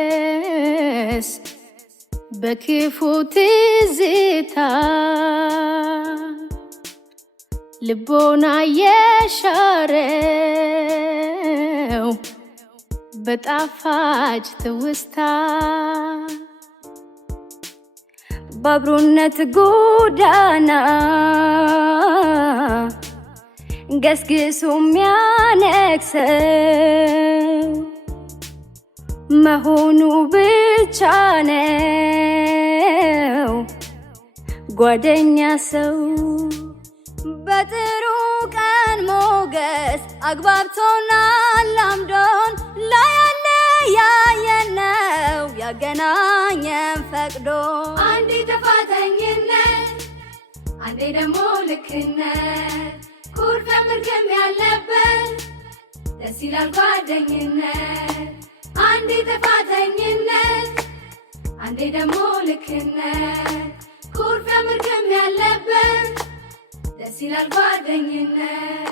ቢወረስ በክፉ ትዝታ ልቦና የሻረው በጣፋጭ ትውስታ ባብሮነት ጎዳና ገስግሶ የሚያነክሰው መሆኑ ብቻ ነው ጓደኛ ሰው በጥሩ ቀን ሞገስ አግባብቶናል አላምዶን ላያለያየነው ያገናኘን ፈቅዶ አንዴ ጥፋተኝነት አንዴ ደግሞ ልክነት ኩርፊያ ምርግም ያለበት ደስ ይላል ጓደኝነት አንዴ ጥፋተኝነት አንዴ ደግሞ ልክነት ኩርፊያ ምርግም ያለበት ደስ ይላል ጓደኝነት